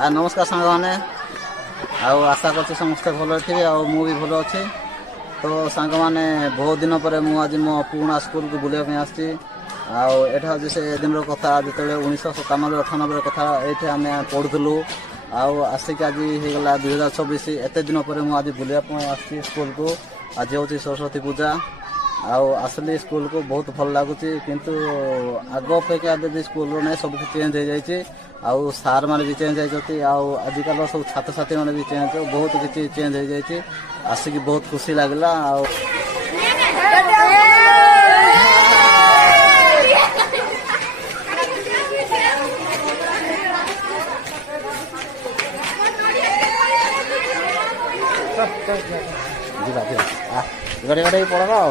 नमस्कार सांग मैंने आशा कर समस्ते भल थे मु भी भल अच्छी। तो सांग मैंने बहुत दिन पर मुझे मो पुराना स्कूल को बुलाया आसची। आठा हूँ से दिन कथा जो 1997-98 कथा ये आम पढ़ुलु आसिक आज होगला 2026 एत दिन पर मुझे बुलाया आसची स्कूल को। आज हूँ सरस्वती पूजा आसली स्कूल को बहुत भल लगुच किंतु आग अपेक्षा भी स्कूल ना सब चेंज हो जाए सार मैंने भी चेंज होती आजिकल सब छात्र छात्री मैंने भी चेंज बहुत किसी चेंज हो जाए आसिक बहुत खुशी लगला। पढ़ा।